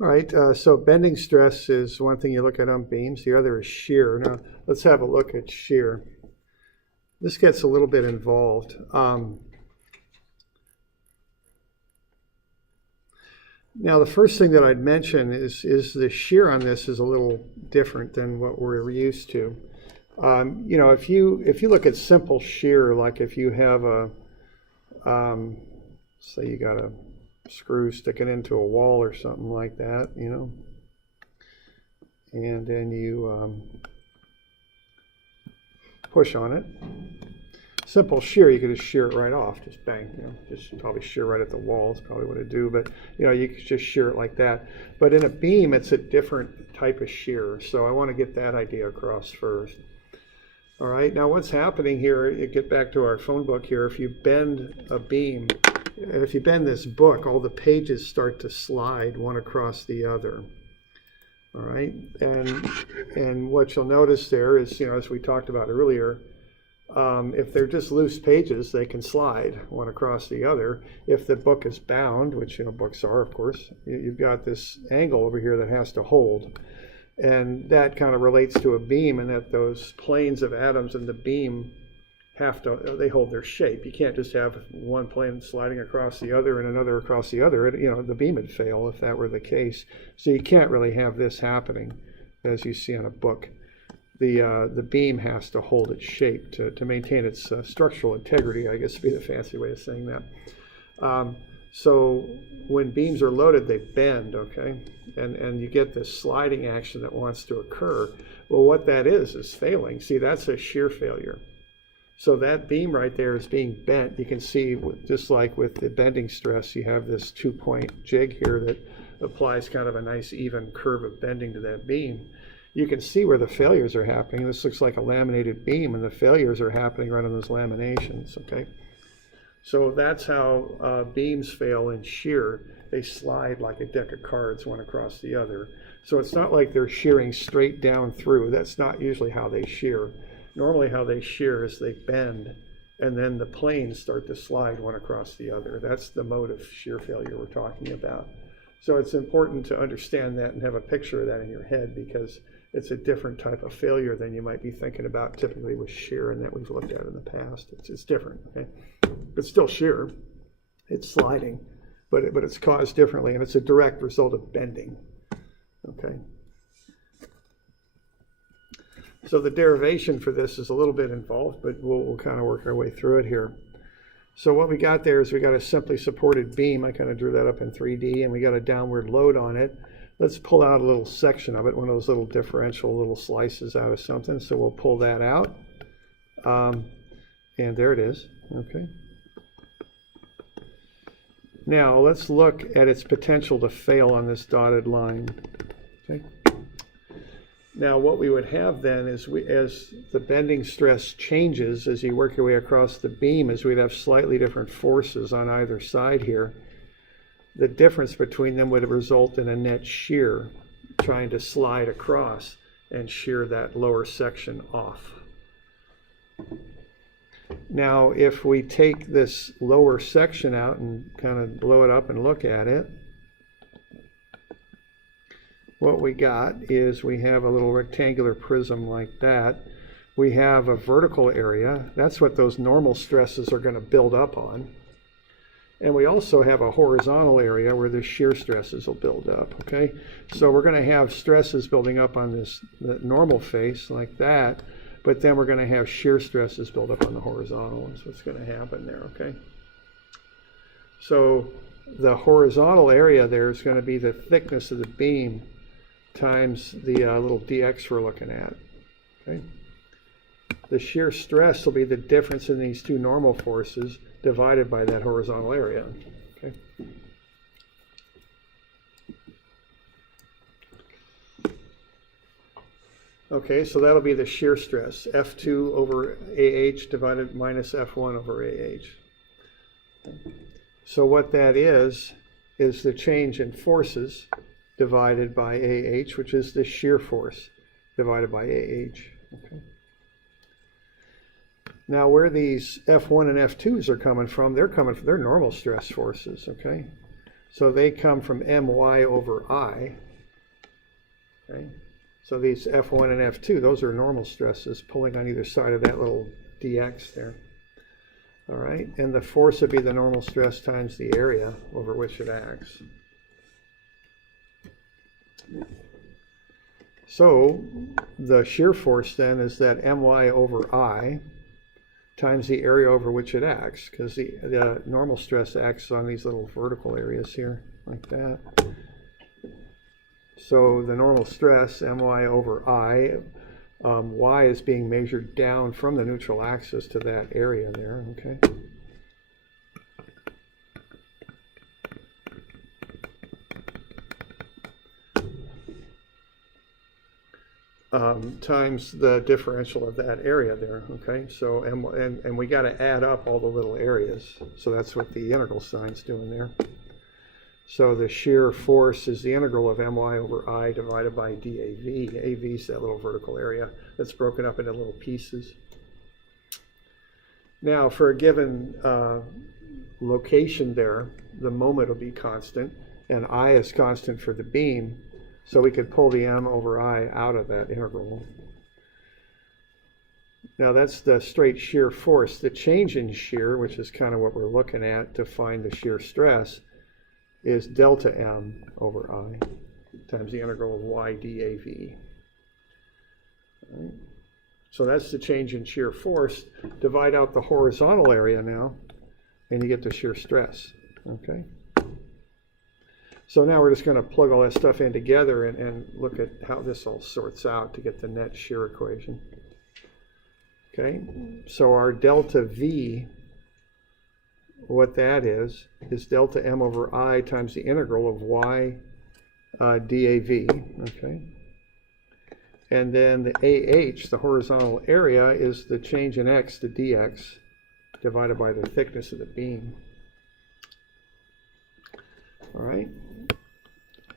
All right, so bending stress is one thing you look at on beams. The other is shear. Now, let's have a look at shear. This gets a little bit involved. Now, the first thing that I'd mention is the shear on this is a little different than what we're used to. You know, if you look at simple shear, like if you have a, say you got a screw sticking into a wall or something like that, you know, and then you push on it. Simple shear, you could just shear it right off, just bang, you know, just probably shear right at the wall is probably what it'd do, but you know, you could just shear it like that. But in a beam, it's a different type of shear, so I want to get that idea across first. All right, now what's happening here, you get back to our phone book here, if you bend a beam, if you bend this book, all the pages start to slide one across the other. All right, and what you'll notice there is, you know, as we talked about earlier, if they're just loose pages, they can slide one across the other. If the book is bound, which, you know, books are, of course, you've got this angle over here that has to hold. And that kind of relates to a beam, and that those planes of atoms in the beam have to, they hold their shape. You can't just have one plane sliding across the other and another across the other. You know, the beam would fail if that were the case. So you can't really have this happening, as you see on a book. The beam has to hold its shape to maintain its structural integrity, I guess would be the fancy way of saying that. So when beams are loaded, they bend, okay? And you get this sliding action that wants to occur. Well, what that is failing. See, that's a shear failure. So that beam right there is being bent. You can see, just like with the bending stress, you have this 2-point jig here that applies kind of a nice even curve of bending to that beam. You can see where the failures are happening. This looks like a laminated beam, and the failures are happening right on those laminations, okay? So that's how beams fail in shear. They slide like a deck of cards, one across the other. So it's not like they're shearing straight down through. That's not usually how they shear. Normally how they shear is they bend, and then the planes start to slide one across the other. That's the mode of shear failure we're talking about. So it's important to understand that and have a picture of that in your head, because it's a different type of failure than you might be thinking about typically with shear and that we've looked at in the past. It's different, okay? It's still shear, it's sliding, but it's caused differently, and it's a direct result of bending, okay? So the derivation for this is a little bit involved, but we'll kind of work our way through it here. So what we got there is we got a simply supported beam. I kind of drew that up in 3D, and we got a downward load on it. Let's pull out a little section of it, one of those little differential little slices out of something. So we'll pull that out, and there it is, okay? Now let's look at its potential to fail on this dotted line, okay? Now what we would have then is, as the bending stress changes, as you work your way across the beam, is we'd have slightly different forces on either side here. The difference between them would result in a net shear trying to slide across and shear that lower section off. Now if we take this lower section out and kind of blow it up and look at it, what we got is we have a little rectangular prism like that. We have a vertical area. That's what those normal stresses are going to build up on. And we also have a horizontal area where the shear stresses will build up, okay? So we're going to have stresses building up on the normal face like that, but then we're going to have shear stresses build up on the horizontal. That's what's going to happen there, okay? So the horizontal area there is going to be the thickness of the beam times the little dx we're looking at, okay? The shear stress will be the difference in these two normal forces divided by that horizontal area, okay? Okay, so that'll be the shear stress, F2 over AH divided minus F1 over AH. So what that is the change in forces divided by AH, which is the shear force divided by AH. Okay. Now where these F1 and F2s are coming from, they're coming from their normal stress forces, okay? So they come from my over I. Okay? So these F1 and F2, those are normal stresses pulling on either side of that little dx there. All right, and the force would be the normal stress times the area over which it acts. So the shear force then is that my over I times the area over which it acts, because the normal stress acts on these little vertical areas here, like that. So the normal stress, my over I, y is being measured down from the neutral axis to that area there, okay? Times the differential of that area there, okay? So, and we got to add up all the little areas. So that's what the integral sign's doing there. So the shear force is the integral of my over I divided by dAv. AV is that little vertical area that's broken up into little pieces. Now, for a given location there, the moment will be constant, and I is constant for the beam. So we could pull the m over I out of that integral. Now that's the straight shear force. The change in shear, which is kind of what we're looking at to find the shear stress, is delta m over I times the integral of y dAv. Right. So that's the change in shear force. Divide out the horizontal area now, and you get the shear stress. Okay. So now we're just going to plug all that stuff in together and look at how this all sorts out to get the net shear equation. Okay, so our delta V, what that is delta m over I times the integral of y dAv, okay? And then the AH, the horizontal area, is the change in x, the dx, divided by the thickness of the beam. All right,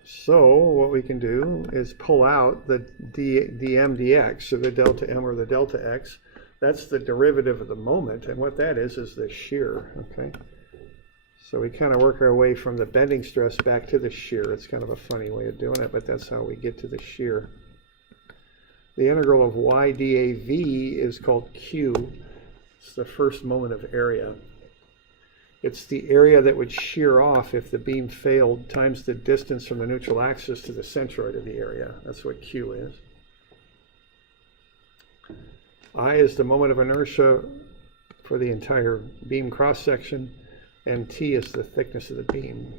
so what we can do is pull out the dm dx, so the delta m or the delta x. That's the derivative of the moment, and what that is the shear, okay? So we kind of work our way from the bending stress back to the shear. It's kind of a funny way of doing it, but that's how we get to the shear. The integral of y dAv is called Q. It's the first moment of area. It's the area that would shear off if the beam failed times the distance from the neutral axis to the centroid of the area. That's what Q is. I is the moment of inertia for the entire beam cross-section, and T is the thickness of the beam.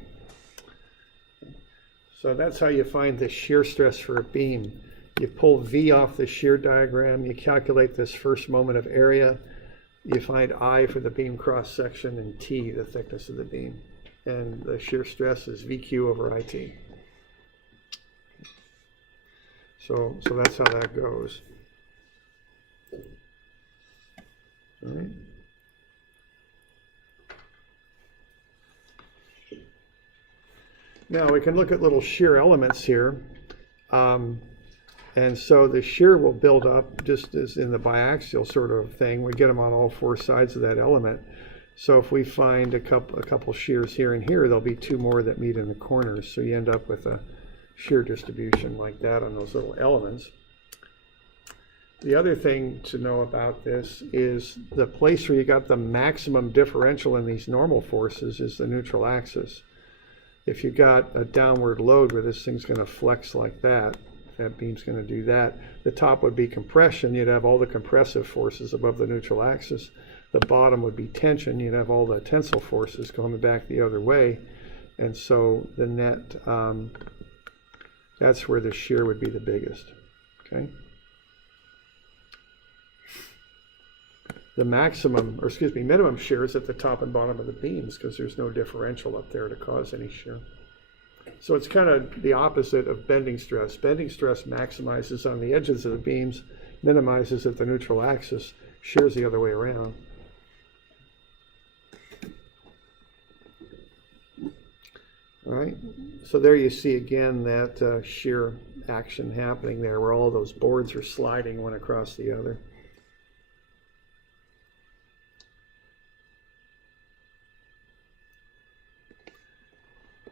So that's how you find the shear stress for a beam. You pull V off the shear diagram, you calculate this first moment of area, you find I for the beam cross-section, and T, the thickness of the beam. And the shear stress is VQ over IT. So that's how that goes. All right. Now we can look at little shear elements here. And so the shear will build up just as in the biaxial sort of thing. We get them on all four sides of that element. So if we find a couple shears here and here, there'll be two more that meet in the corners. So you end up with a shear distribution like that on those little elements. The other thing to know about this is the place where you got the maximum differential in these normal forces is the neutral axis. If you got a downward load where this thing's going to flex like that, that beam's going to do that, the top would be compression. You'd have all the compressive forces above the neutral axis. The bottom would be tension. You'd have all the tensile forces going back the other way. And so the net, that's where the shear would be the biggest. Okay. The minimum shear is at the top and bottom of the beams because there's no differential up there to cause any shear. So it's kind of the opposite of bending stress. Bending stress maximizes on the edges of the beams, minimizes at the neutral axis, shears the other way around. All right, so there you see again that shear action happening there where all those boards are sliding one across the other.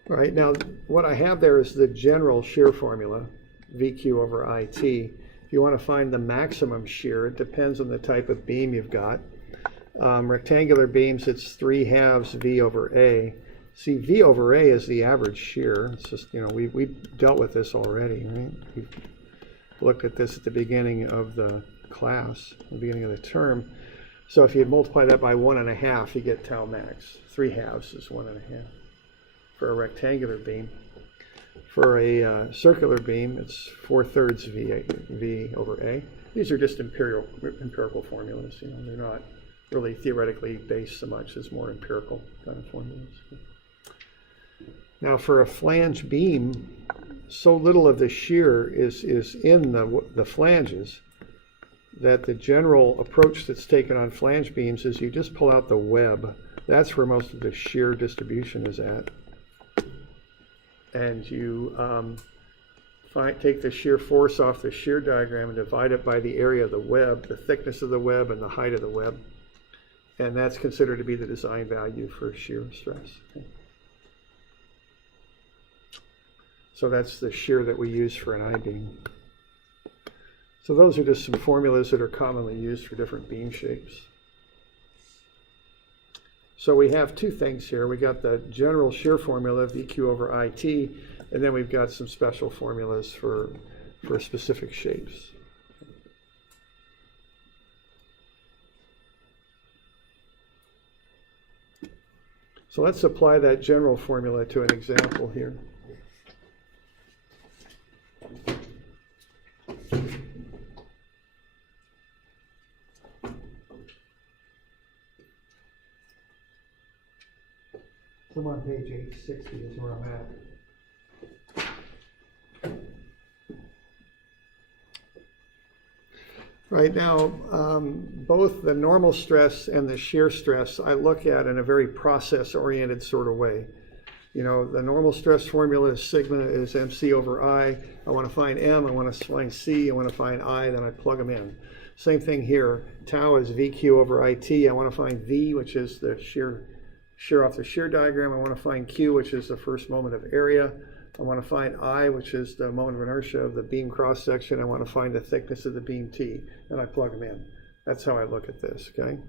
All right, now what I have there is the general shear formula, VQ over IT. If you want to find the maximum shear, it depends on the type of beam you've got. Rectangular beams, it's 3/2 V over A. See, V over A is the average shear. It's just, you know, we dealt with this already, right? We've looked at this at the beginning of the class, the beginning of the term. So if you multiply that by 1.5, you get tau max. 3/2 is 1.5 for a rectangular beam. For a circular beam, it's 4/3 V over A. These are just empirical formulas. You know, they're not really theoretically based so much as more empirical kind of formulas. Now, for a flange beam, so little of the shear is in the flanges that the general approach that's taken on flange beams is you just pull out the web. That's where most of the shear distribution is at. And you take the shear force off the shear diagram and divide it by the area of the web, the thickness of the web and the height of the web. And that's considered to be the design value for shear stress. Okay. So that's the shear that we use for an I-beam. So those are just some formulas that are commonly used for different beam shapes. So we have two things here. We got the general shear formula, VQ over IT, and then we've got some special formulas for specific shapes. So let's apply that general formula to an example here. I'm on page 860 is where I'm at. Right now, both the normal stress and the shear stress I look at in a very process-oriented sort of way. You know, the normal stress formula is sigma is MC over I. I want to find M, I want to find C, I want to find I, then I plug them in. Same thing here. Tau is VQ over IT. I want to find V, which is the shear off the shear diagram. I want to find Q, which is the first moment of area. I want to find I, which is the moment of inertia of the beam cross section. I want to find the thickness of the beam T, and I plug them in. That's how I look at this, okay?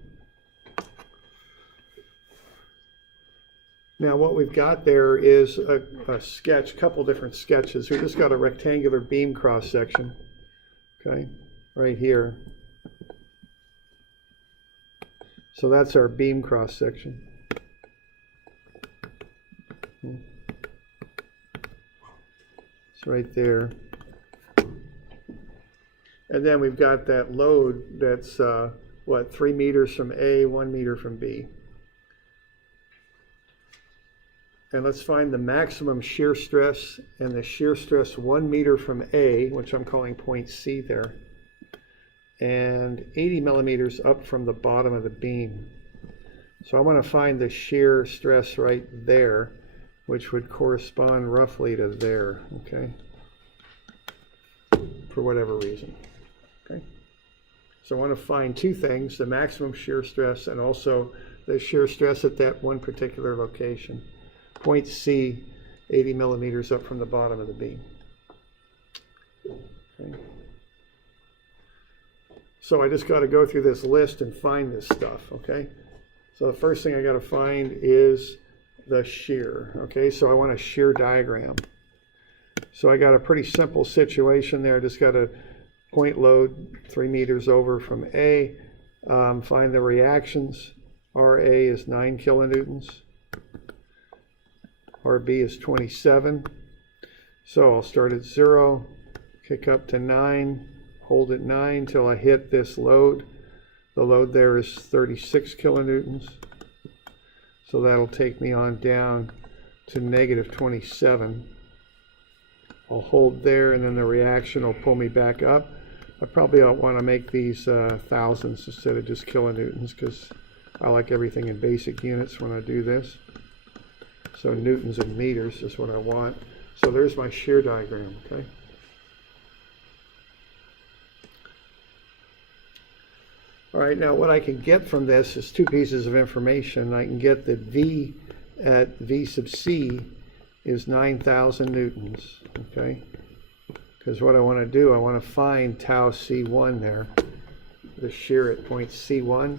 Now what we've got there is a sketch, couple different sketches. We just got a rectangular beam cross section, okay, right here. So that's our beam cross section. It's right there. And then we've got that load that's, 3 meters from A, 1 meter from B. And let's find the maximum shear stress and the shear stress 1 meter from A, which I'm calling point C there, and 80 millimeters up from the bottom of the beam. So I want to find the shear stress right there, which would correspond roughly to there, okay, for whatever reason, okay? So I want to find two things, the maximum shear stress and also the shear stress at that one particular location. Point C, 80 millimeters up from the bottom of the beam. Okay. So I just got to go through this list and find this stuff, okay? So the first thing I got to find is the shear, okay? So I want a shear diagram. So I got a pretty simple situation there. I just got a point load 3 meters over from A. Find the reactions. RA is 9 kilonewtons. RB is 27. So I'll start at 0, kick up to 9, hold at 9 till I hit this load. The load there is 36 kilonewtons. So that'll take me on down to negative 27. I'll hold there and then the reaction will pull me back up. I probably want to make these thousands instead of just kilonewtons because I like everything in basic units when I do this. So newtons and meters is what I want. So there's my shear diagram, okay? All right, now what I can get from this is two pieces of information. I can get that V at V sub C is 9,000 newtons, okay? Because what I want to do, I want to find tau C1 there, the shear at point C1.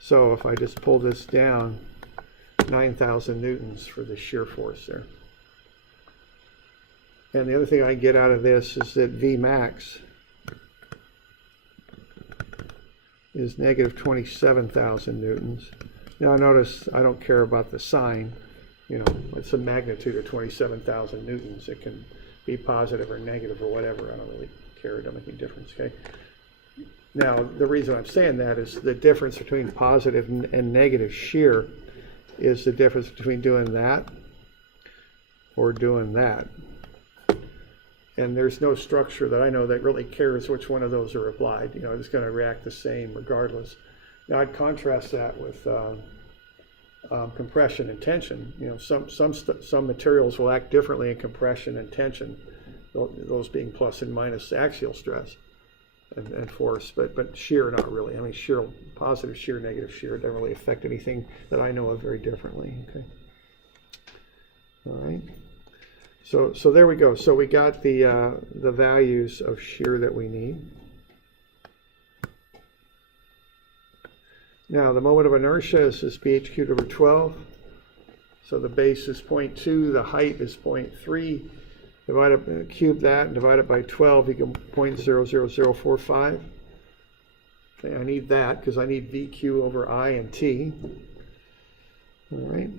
So if I just pull this down, 9,000 newtons for the shear force there. And the other thing I get out of this is that V max is negative 27,000 newtons. Now notice I don't care about the sign. You know, it's a magnitude of 27,000 newtons. It can be positive or negative or whatever. I don't really care. It doesn't make any difference, okay? Now, the reason I'm saying that is the difference between positive and negative shear is the difference between doing that or doing that. And there's no structure that I know that really cares which one of those are applied. You know, it's going to react the same regardless. Now, I'd contrast that with compression and tension. You know, some materials will act differently in compression and tension, those being plus and minus axial stress and force, but shear not really. I mean, shear, positive shear, negative shear, doesn't really affect anything that I know of very differently. Okay. All right. So there we go. So we got the values of shear that we need. Now the moment of inertia is this BH cubed over 12. So the base is 0.2, the height is 0.3. Cube that and divide it by 12, you get 0.00045. Okay, I need that because I need VQ over I and T. All right.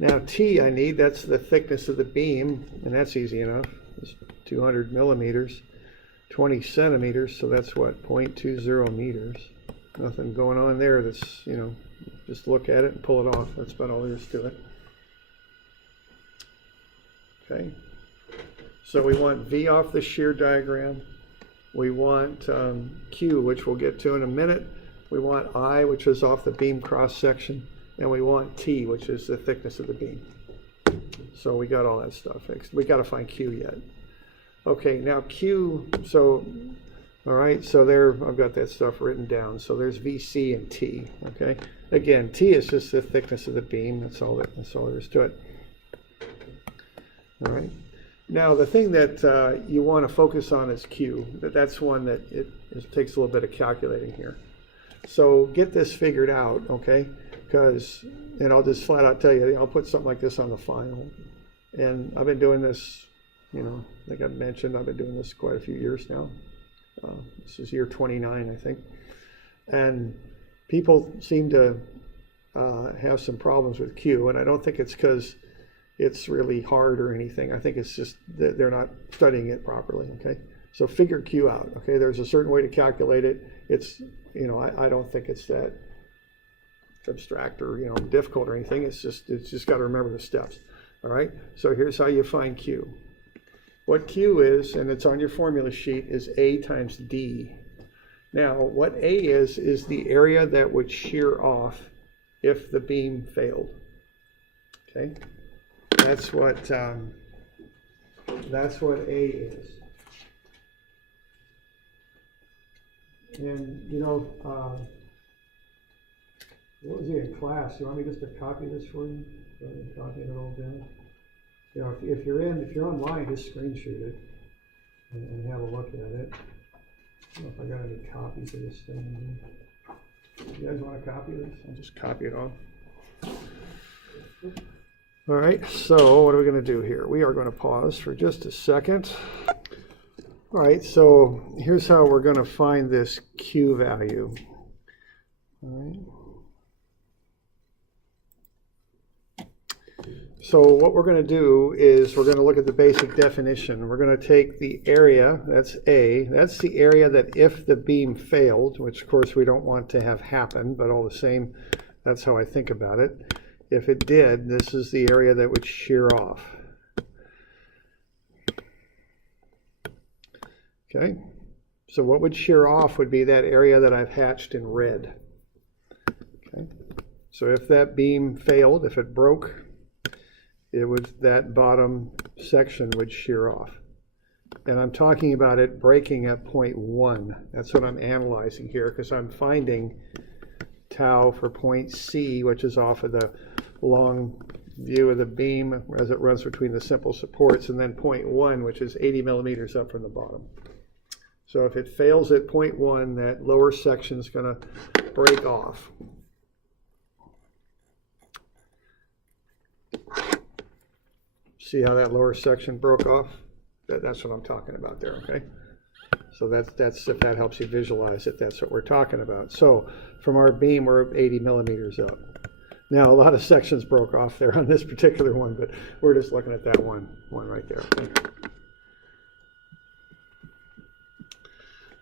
Now T I need, that's the thickness of the beam, and that's easy enough. It's 200 millimeters, 20 centimeters, so that's what, 0.20 meters. Nothing going on there that's, you know, just look at it and pull it off. That's about all there is to it. Okay. So we want V off the shear diagram. We want Q, which we'll get to in a minute. We want I, which is off the beam cross section. And we want T, which is the thickness of the beam. So we got all that stuff fixed. We got to find Q yet. Okay, now Q, so, all right, so there, I've got that stuff written down. So there's VC and T, okay? Again, T is just the thickness of the beam. That's all there is to it. All right. Now, the thing that you want to focus on is Q. That's one that it takes a little bit of calculating here. So get this figured out, okay? Because, and I'll just flat out tell you, I'll put something like this on the final. And I've been doing this, you know, like I mentioned, I've been doing this quite a few years now. This is year 29, I think. And people seem to have some problems with Q, and I don't think it's because it's really hard or anything. I think it's just that they're not studying it properly, okay? So figure Q out, okay? There's a certain way to calculate it. It's, you know, I don't think it's that abstract or, you know, difficult or anything. It's just got to remember the steps. All right, so here's how you find Q. What Q is, and it's on your formula sheet, is A times D. Now what A is the area that would shear off if the beam failed. Okay, that's what A is. And you know, what was he in class? You want me just to copy this for you? Rather than copying it all down? You know, if you're online, just screenshot it and have a look at it. I don't know if I got any copies of this thing. You guys want to copy this? I'll just copy it off. All right, so what are we going to do here? We are going to pause for just a second. All right, so here's how we're going to find this Q value. All right. So what we're going to do is we're going to look at the basic definition. We're going to take the area, that's A, that's the area that if the beam failed, which of course we don't want to have happen, but all the same, that's how I think about it. If it did, this is the area that would shear off. Okay, so what would shear off would be that area that I've hatched in red. Okay, so if that beam failed, if it broke, it was that bottom section would shear off. And I'm talking about it breaking at 0.1. That's what I'm analyzing here because I'm finding tau for point C, which is off of the long view of the beam as it runs between the simple supports, and then point 1, which is 80 millimeters up from the bottom. So if it fails at point 1, that lower section is going to break off. See how that lower section broke off? That's what I'm talking about there, okay? So that's if that helps you visualize it, that's what we're talking about. So from our beam, we're 80 millimeters up. Now, a lot of sections broke off there on this particular one, but we're just looking at that one right there. Okay?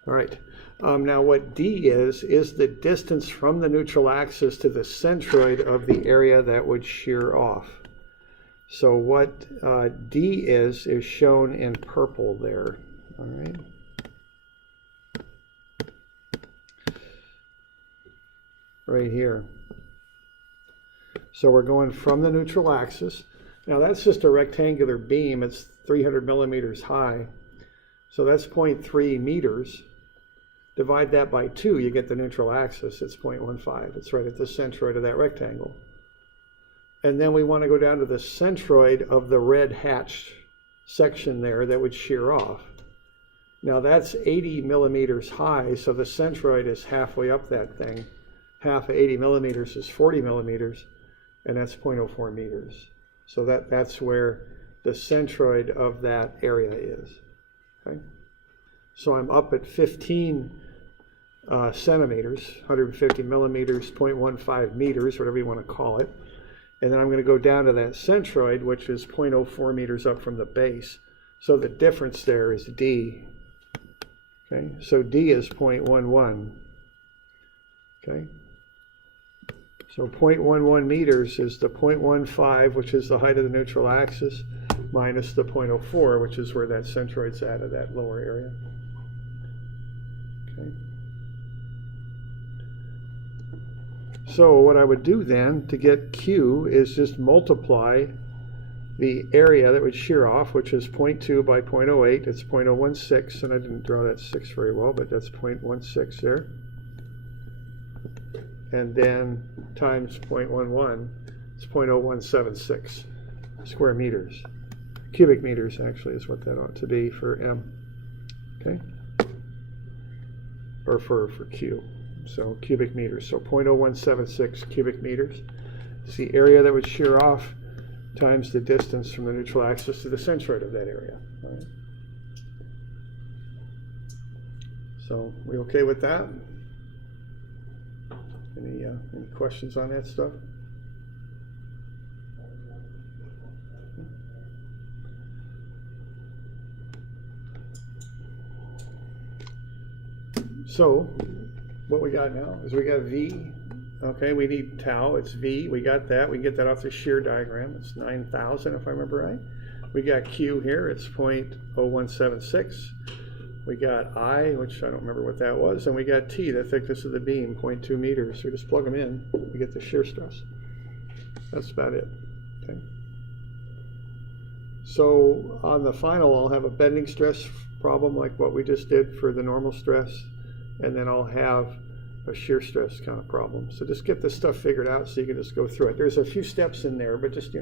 All right. Now, what D is the distance from the neutral axis to the centroid of the area that would shear off. So what D is shown in purple there. All right. Right here. So we're going from the neutral axis. Now that's just a rectangular beam. It's 300 millimeters high. So that's 0.3 meters. Divide that by 2, you get the neutral axis. It's 0.15. It's right at the centroid of that rectangle. And then we want to go down to the centroid of the red hatched section there that would shear off. Now that's 80 millimeters high, so the centroid is halfway up that thing. Half of 80 millimeters is 40 millimeters, and that's 0.04 meters. So that's where the centroid of that area is. Okay? So I'm up at 15 centimeters, 150 millimeters, 0.15 meters, whatever you want to call it. And then I'm going to go down to that centroid, which is 0.04 meters up from the base. So the difference there is D. Okay, so D is 0.11. Okay, so 0.11 meters is the 0.15, which is the height of the neutral axis, minus the 0.04, which is where that centroid's at of that lower area. Okay. So what I would do then to get Q is just multiply the area that would shear off, which is 0.2 by 0.08. It's 0.016, and I didn't draw that 6 very well, but that's 0.16 there. And then times 0.11, it's 0.0176 square meters. Cubic meters, actually, is what that ought to be for M. Okay? Or for Q. So cubic meters. So 0.0176 cubic meters. It's the area that would shear off times the distance from the neutral axis to the centroid of that area. All right. So we okay with that? Any questions on that stuff? So what we got now is we got V. Okay, we need tau, it's V, we got that. We can get that off the shear diagram. It's 9,000 if I remember right. We got Q here, it's 0.0176. We got I, which I don't remember what that was, and we got T, the thickness of the beam, 0.2 meters. So we just plug them in, we get the shear stress. That's about it. Okay. So on the final, I'll have a bending stress problem like what we just did for the normal stress, and then I'll have a shear stress kind of problem. So just get this stuff figured out so you can just go through it. There's a few steps in there, but just,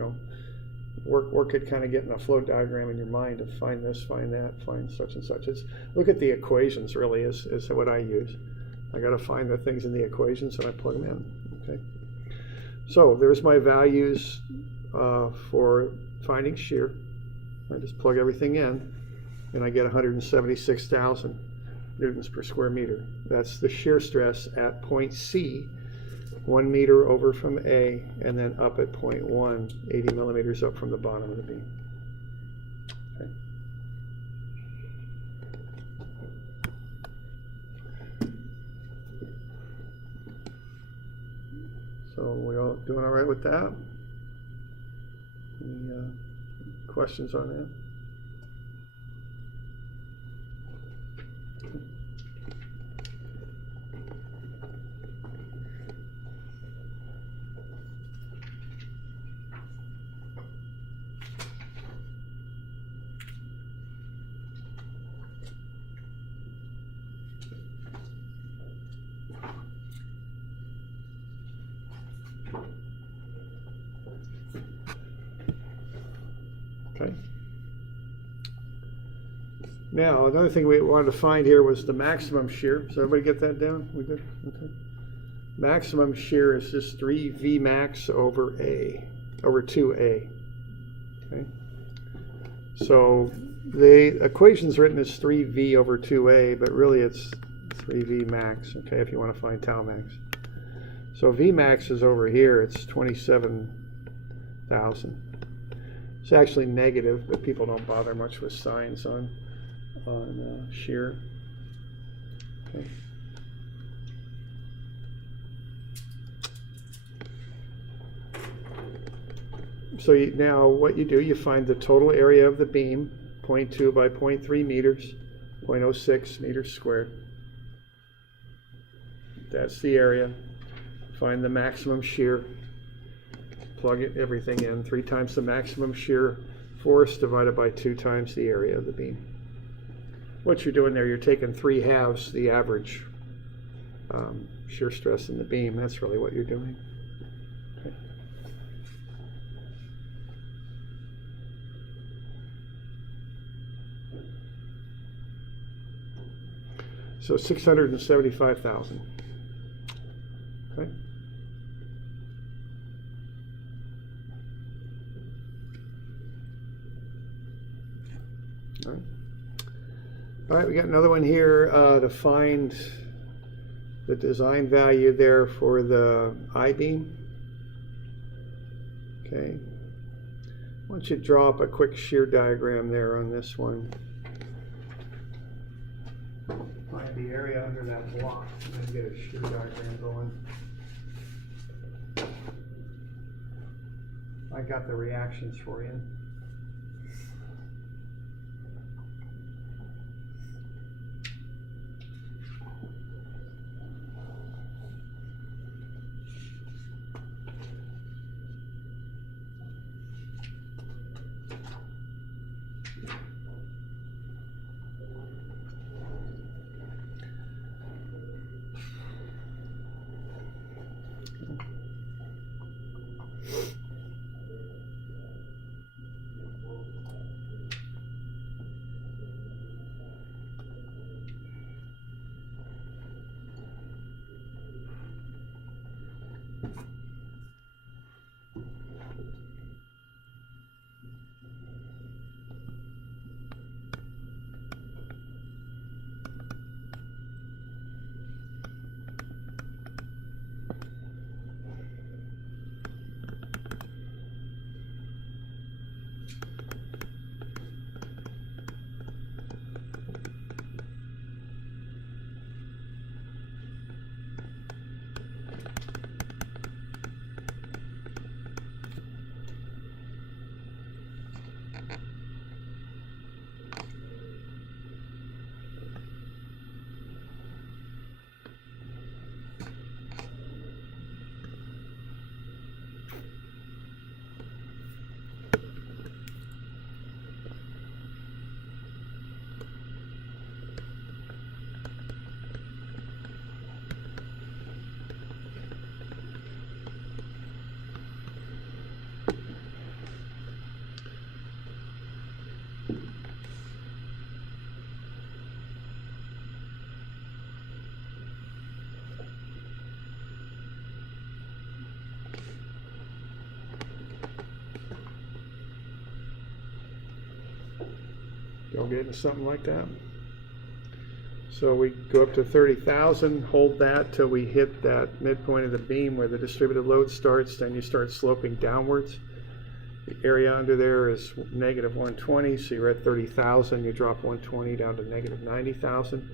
work at kind of getting a flow diagram in your mind to find this, find that, find such and such. Look at the equations really is what I use. I got to find the things in the equations and I plug them in. Okay. So there's my values for finding shear. I just plug everything in and I get 176,000 newtons per square meter. That's the shear stress at point C, 1 meter over from A, and then up at point 1, 80 millimeters up from the bottom of the beam. Okay. So we all doing all right with that? Any questions on that? Okay. Now, another thing we wanted to find here was the maximum shear. Does everybody get that down? We good? Okay. Maximum shear is just 3V max over 2A. Okay. So the equation's written as 3V over 2A, but really it's 3V max, okay, if you want to find tau max. So V max is over here, it's 27,000. It's actually negative, but people don't bother much with signs on shear. Okay. So now what you do, you find the total area of the beam, 0.2 by 0.3 meters, 0.06 meters squared. That's the area. Find the maximum shear. Plug everything in. 3 times the maximum shear force divided by 2 times the area of the beam. What you're doing there, you're taking 3/2 the average shear stress in the beam. That's really what you're doing. Okay. So 675,000. Okay. All right. All right, we got another one here to find the design value there for the I-beam. Okay. Why don't you draw up a quick shear diagram there on this one. Find the area under that block and get a shear diagram going. I got the reactions for you. Don't get into something like that. So we go up to 30,000, hold that till we hit that midpoint of the beam where the distributed load starts, then you start sloping downwards. The area under there is -120, so you're at 30,000, you drop 120 down to -90,000,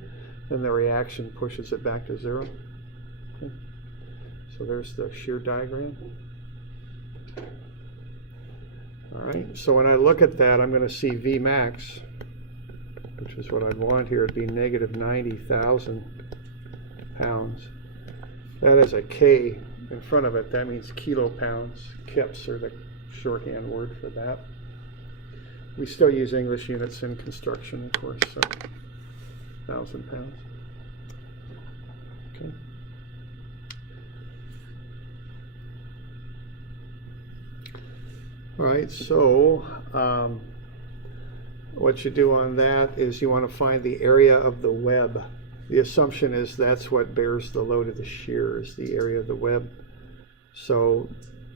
then the reaction pushes it back to 0. Okay. So there's the shear diagram. All right, so when I look at that, I'm going to see V max, which is what I'd want here. It'd be -90,000 pounds. That is a K in front of it. That means kilopounds. Kips are the shorthand word for that. We still use English units in construction, of course, so 1,000 pounds. Okay. All right, so what you do on that is you want to find the area of the web. The assumption is that's what bears the load of the shear, is the area of the web. So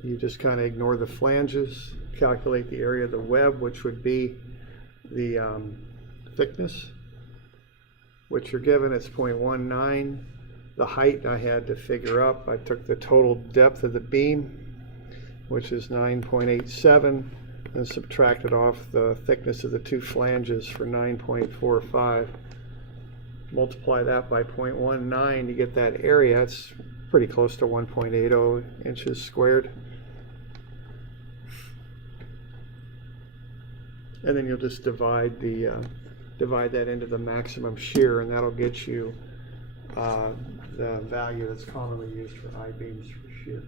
you just kind of ignore the flanges, calculate the area of the web, which would be the thickness, which you're given. It's 0.19. The height I had to figure up. I took the total depth of the beam, which is 9.87, and subtracted off the thickness of the two flanges for 9.45. Multiply that by 0.19 to get that area. It's pretty close to 1.80 inches squared. And then you'll just divide that into the maximum shear, and that'll get you the value that's commonly used for I-beams for shear.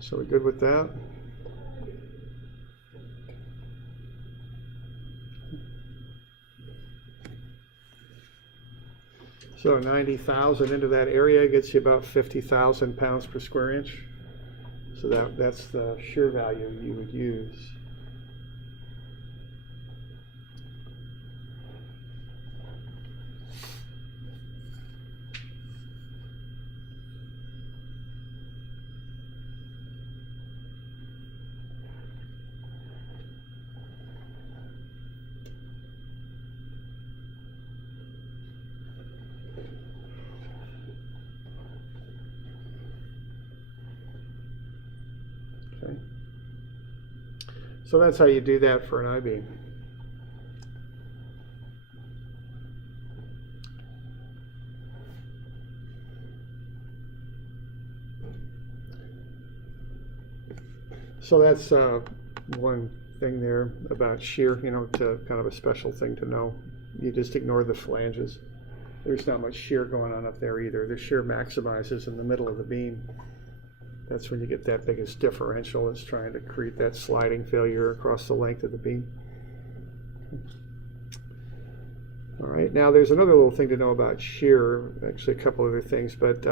So we good with that? So 90,000 into that area gets you about 50,000 pounds per square inch. So that's the shear value you would use. Okay. So that's how you do that for an I-beam. So that's one thing there about shear, to kind of a special thing to know. You just ignore the flanges. There's not much shear going on up there either. The shear maximizes in the middle of the beam. That's when you get that biggest differential. It's trying to create that sliding failure across the length of the beam. All right, now there's another little thing to know about shear, actually a couple other things, but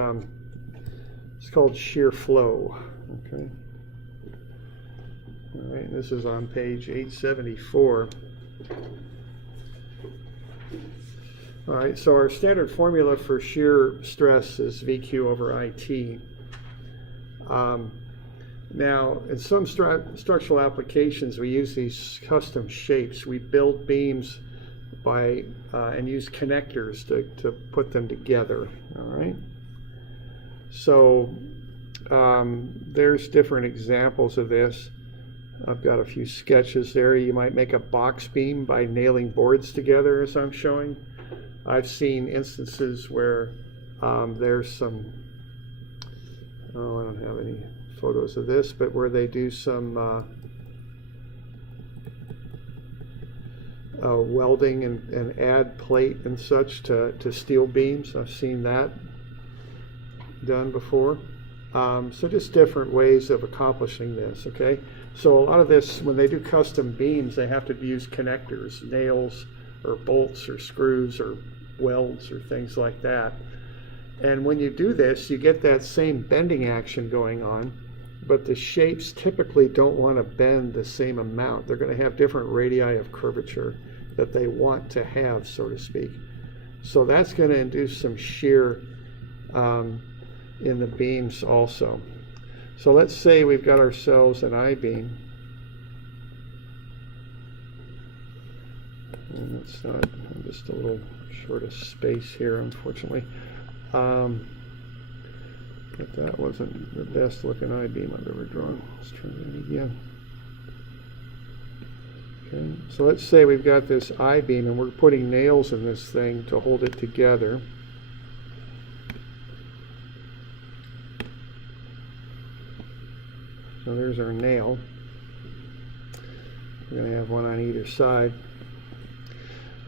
it's called shear flow. Okay. All right, this is on page 874. All right, so our standard formula for shear stress is VQ over IT. Now, in some structural applications, we use these custom shapes. We build beams by and use connectors to put them together. All right. So there's different examples of this. I've got a few sketches there. You might make a box beam by nailing boards together, as I'm showing. I've seen instances where there's some, I don't have any photos of this, but where they do some welding and add plate and such to steel beams. I've seen that done before. So just different ways of accomplishing this, okay? So a lot of this, when they do custom beams, they have to use connectors, nails or bolts or screws or welds or things like that. And when you do this, you get that same bending action going on, but the shapes typically don't want to bend the same amount. They're going to have different radii of curvature that they want to have, so to speak. So that's going to induce some shear in the beams also. So let's say we've got ourselves an I-beam. And it's not, I'm just a little short of space here, unfortunately. But that wasn't the best looking I-beam I've ever drawn. Let's try that again. Okay, so let's say we've got this I-beam and we're putting nails in this thing to hold it together. So there's our nail. We're going to have one on either side.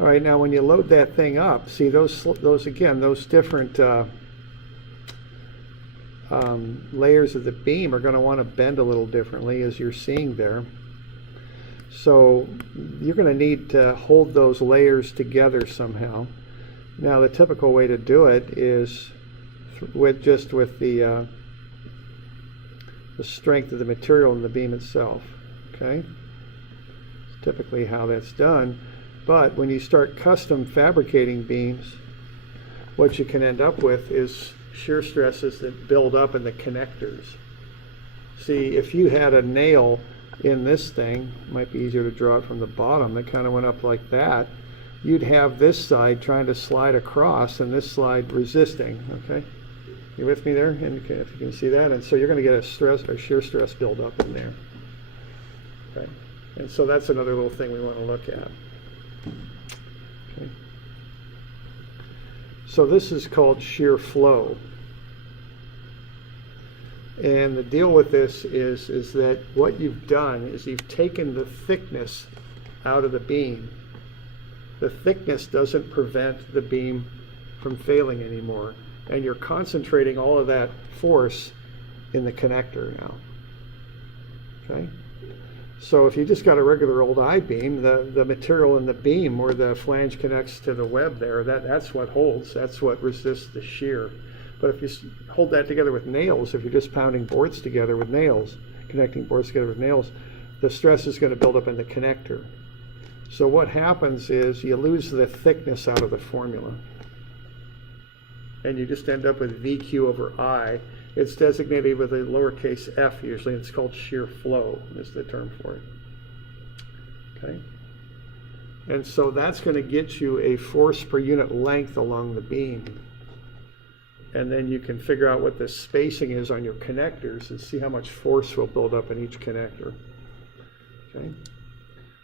All right, now when you load that thing up, see those again, those different layers of the beam are going to want to bend a little differently, as you're seeing there. So you're going to need to hold those layers together somehow. Now the typical way to do it is with the strength of the material in the beam itself. Okay, it's typically how that's done. But when you start custom fabricating beams, what you can end up with is shear stresses that build up in the connectors. See, if you had a nail in this thing, it might be easier to draw it from the bottom, that kind of went up like that, you'd have this side trying to slide across and this side resisting. Okay, you with me there? And if you can see that, and so you're going to get a stress or shear stress build up in there. Okay, and so that's another little thing we want to look at. Okay. So this is called shear flow. And the deal with this is that what you've done is you've taken the thickness out of the beam. The thickness doesn't prevent the beam from failing anymore. And you're concentrating all of that force in the connector now. Okay? So if you just got a regular old I-beam, the material in the beam where the flange connects to the web there, that's what holds, that's what resists the shear. But if you hold that together with nails, if you're just pounding boards together with nails, connecting boards together with nails, the stress is going to build up in the connector. So what happens is you lose the thickness out of the formula. And you just end up with VQ over I. It's designated with a lowercase f usually, and it's called shear flow is the term for it. Okay? And so that's going to get you a force per unit length along the beam. And then you can figure out what the spacing is on your connectors and see how much force will build up in each connector. Okay?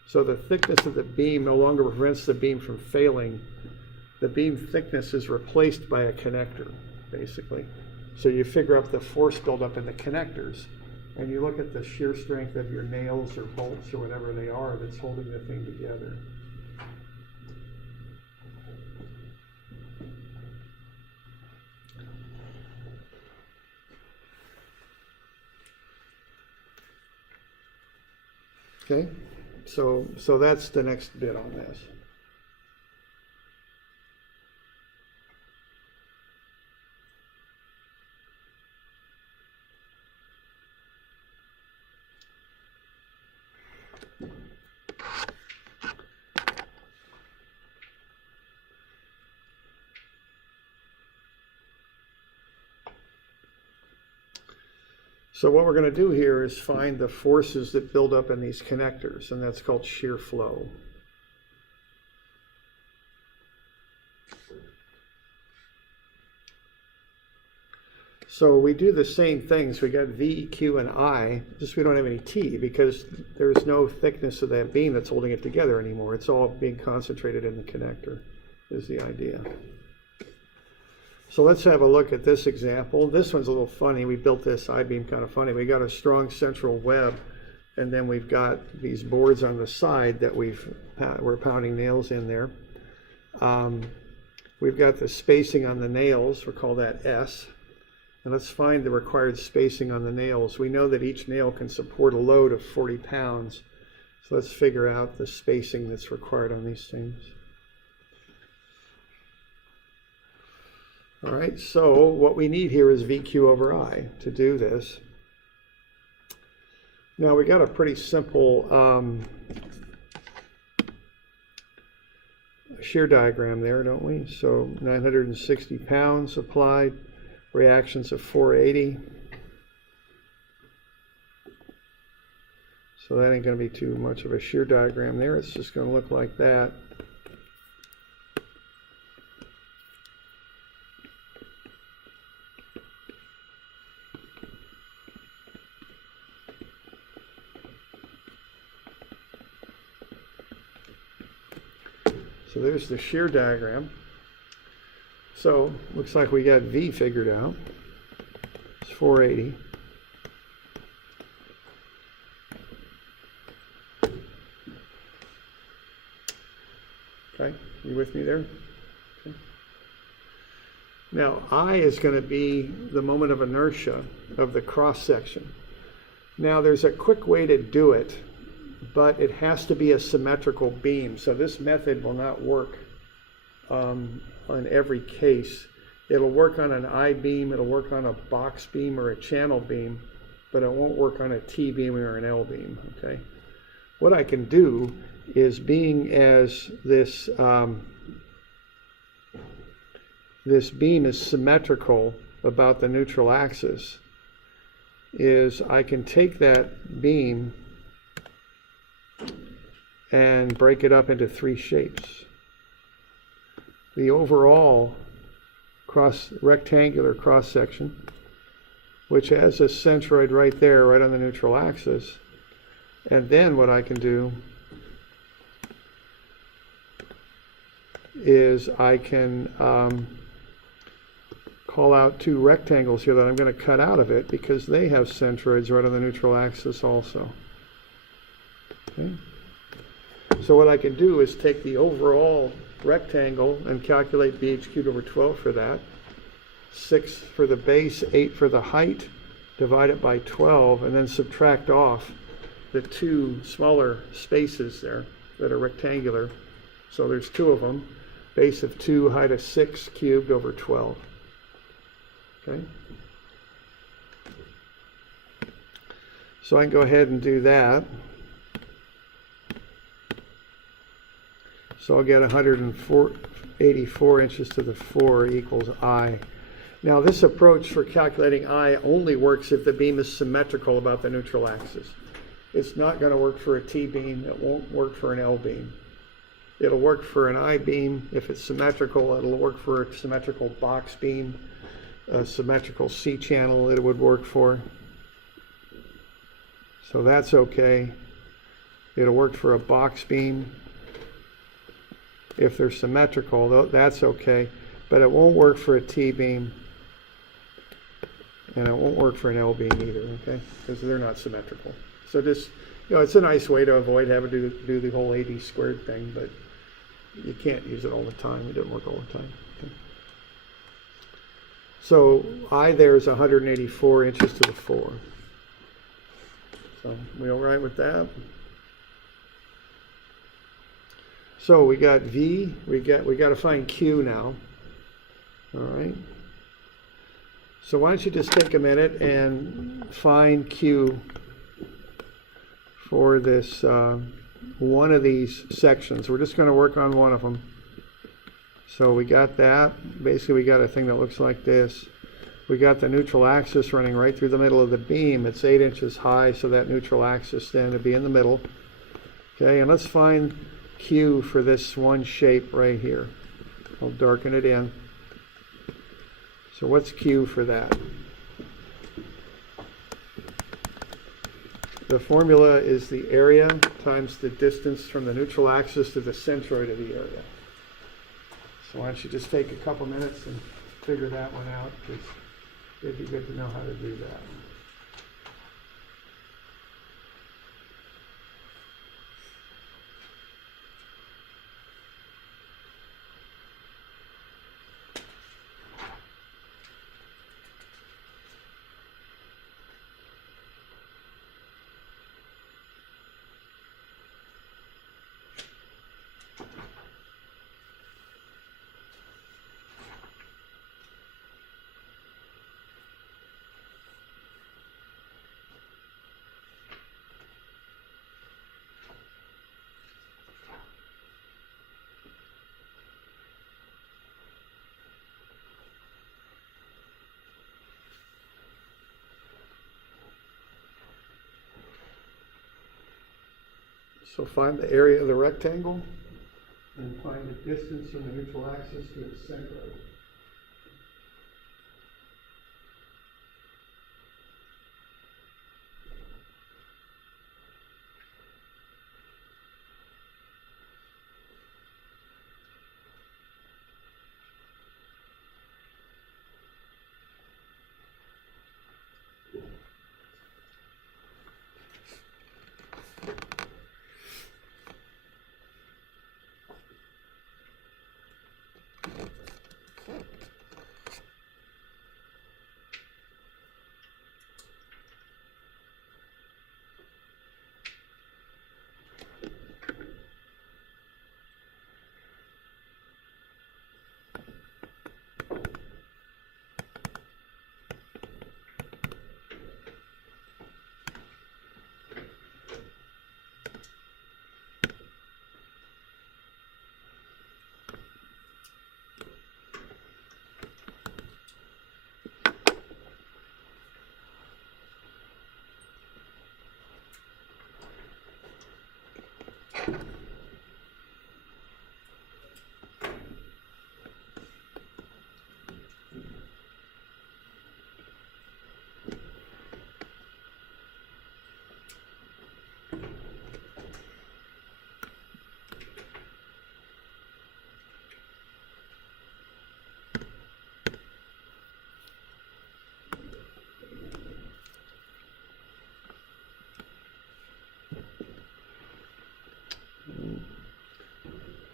So the thickness of the beam no longer prevents the beam from failing. The beam thickness is replaced by a connector, basically. So you figure out the force buildup in the connectors, and you look at the shear strength of your nails or bolts or whatever they are that's holding the thing together. Okay, so that's the next bit on this. So what we're going to do here is find the forces that build up in these connectors, and that's called shear flow. So we do the same things. We got V, Q, and I, just we don't have any T because there's no thickness of that beam that's holding it together anymore. It's all being concentrated in the connector, is the idea. So let's have a look at this example. This one's a little funny. We built this I-beam kind of funny. We got a strong central web, and then we've got these boards on the side that we're pounding nails in there. We've got the spacing on the nails. We'll call that S. And let's find the required spacing on the nails. We know that each nail can support a load of 40 pounds. So let's figure out the spacing that's required on these things. All right, so what we need here is VQ over I to do this. Now we got a pretty simple shear diagram there, don't we? So 960 pounds applied, reactions of 480. So that ain't going to be too much of a shear diagram there. It's just going to look like that. So there's the shear diagram. So looks like we got V figured out. It's 480. Okay. You with me there? Okay. Now, I is going to be the moment of inertia of the cross section. Now, there's a quick way to do it, but it has to be a symmetrical beam. So this method will not work on every case. It'll work on an I-beam, it'll work on a box beam or a channel beam, but it won't work on a T-beam or an L-beam, okay? What I can do is, being as this, this beam is symmetrical about the neutral axis, is I can take that beam and break it up into three shapes. The overall rectangular cross section, which has a centroid right there, right on the neutral axis. And then what I can do is I can call out two rectangles here that I'm going to cut out of it because they have centroids right on the neutral axis also. Okay. So what I can do is take the overall rectangle and calculate BH cubed over 12 for that. 6 for the base, 8 for the height, divide it by 12, and then subtract off the two smaller spaces there that are rectangular. So there's two of them. Base of 2, height of 6 cubed over 12. Okay. So I can go ahead and do that. So I'll get 184 inches to the 4 equals I. Now this approach for calculating I only works if the beam is symmetrical about the neutral axis. It's not going to work for a T-beam. It won't work for an L-beam. It'll work for an I-beam if it's symmetrical. It'll work for a symmetrical box beam, a symmetrical C-channel it would work for. So that's okay. It'll work for a box beam if they're symmetrical. That's okay. But it won't work for a T-beam. And it won't work for an L-beam either, okay? Because they're not symmetrical. So just, it's a nice way to avoid having to do the whole AD squared thing, but you can't use it all the time. It doesn't work all the time. Okay. So I there is 184 inches to the 4. So we all right with that? So we got V, we got to find Q now. All right. So why don't you just take a minute and find Q for this one of these sections. We're just going to work on one of them. So we got that. Basically, we got a thing that looks like this. We got the neutral axis running right through the middle of the beam. It's 8 inches high, so that neutral axis then to be in the middle. Okay, and let's find Q for this one shape right here. I'll darken it in. So what's Q for that? The formula is the area times the distance from the neutral axis to the centroid of the area. So why don't you just take a couple minutes and figure that one out, because it'd be good to know how to do that. So find the area of the rectangle and find the distance from the neutral axis to its centroid.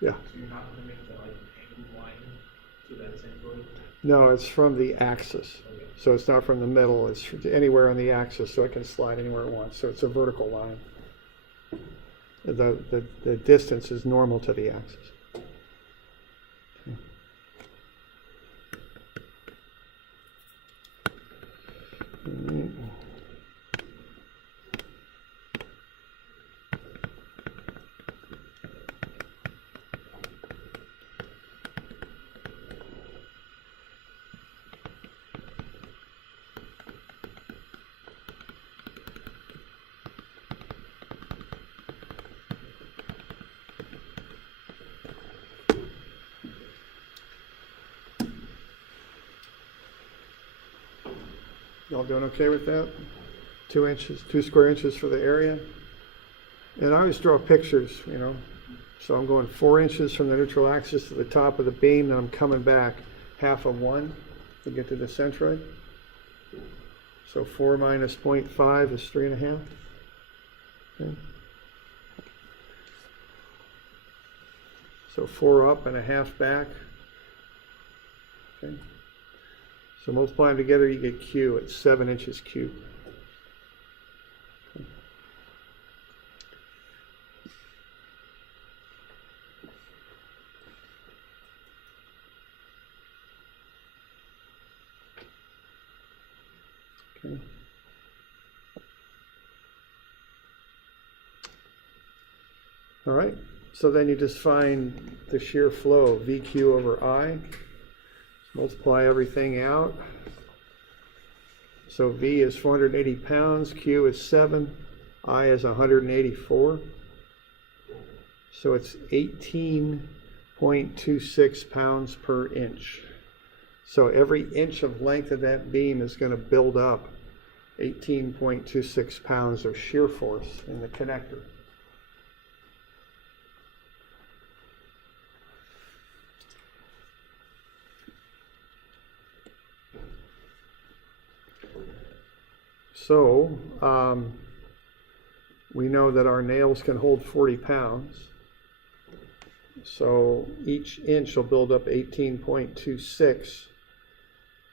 Yeah. So you're not going to make the angled line to that centroid? No, it's from the axis. Okay. So it's not from the middle, it's anywhere on the axis, so it can slide anywhere it wants. So it's a vertical line. The distance is normal to the axis. Y'all doing okay with that? 2 inches, 2 square inches for the area. And I always draw pictures, you know. So I'm going 4 inches from the neutral axis to the top of the beam, and I'm coming back half of 1 to get to the centroid. So 4 minus 0.5 is 3.5. Okay. So 4 up and a half back. Okay. So multiply them together, you get Q at 7 inches cubed. Okay. All right, so then you just find the shear flow, VQ over I. Multiply everything out. So V is 480 pounds, Q is 7, I is 184. So it's 18.26 pounds per inch. So every inch of length of that beam is going to build up 18.26 pounds of shear force in the connector. So we know that our nails can hold 40 pounds. So each inch will build up 18.26.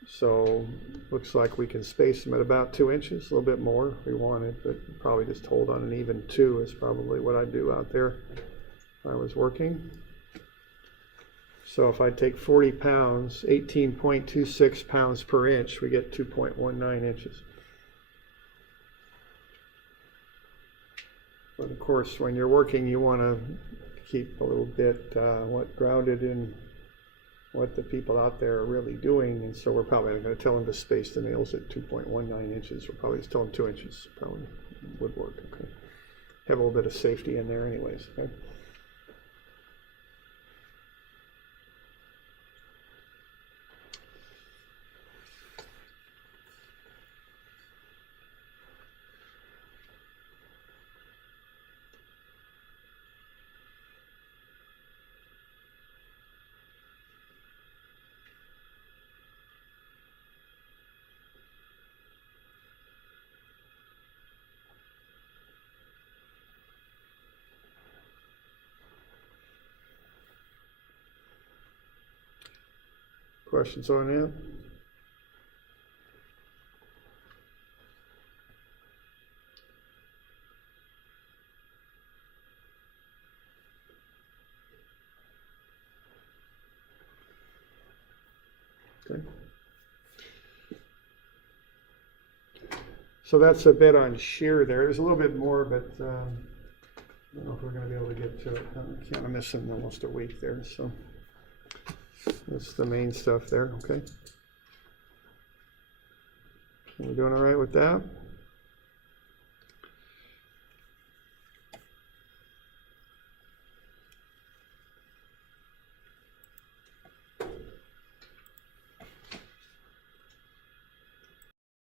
So looks like we can space them at about 2 inches, a little bit more if we wanted, but probably just hold on an even 2 is probably what I'd do out there if I was working. So if I take 40 pounds, 18.26 pounds per inch, we get 2.19 inches. But of course, when you're working, you want to keep a little bit grounded in what the people out there are really doing. And so we're probably not going to tell them to space the nails at 2.19 inches. We'll probably just tell them 2 inches probably would work. Okay. Have a little bit of safety in there anyways. Okay. Questions on that? Okay. So that's a bit on shear there. There's a little bit more, but I don't know if we're going to be able to get to it. I'm missing almost a week there, so that's the main stuff there. Okay. We're doing all right with that?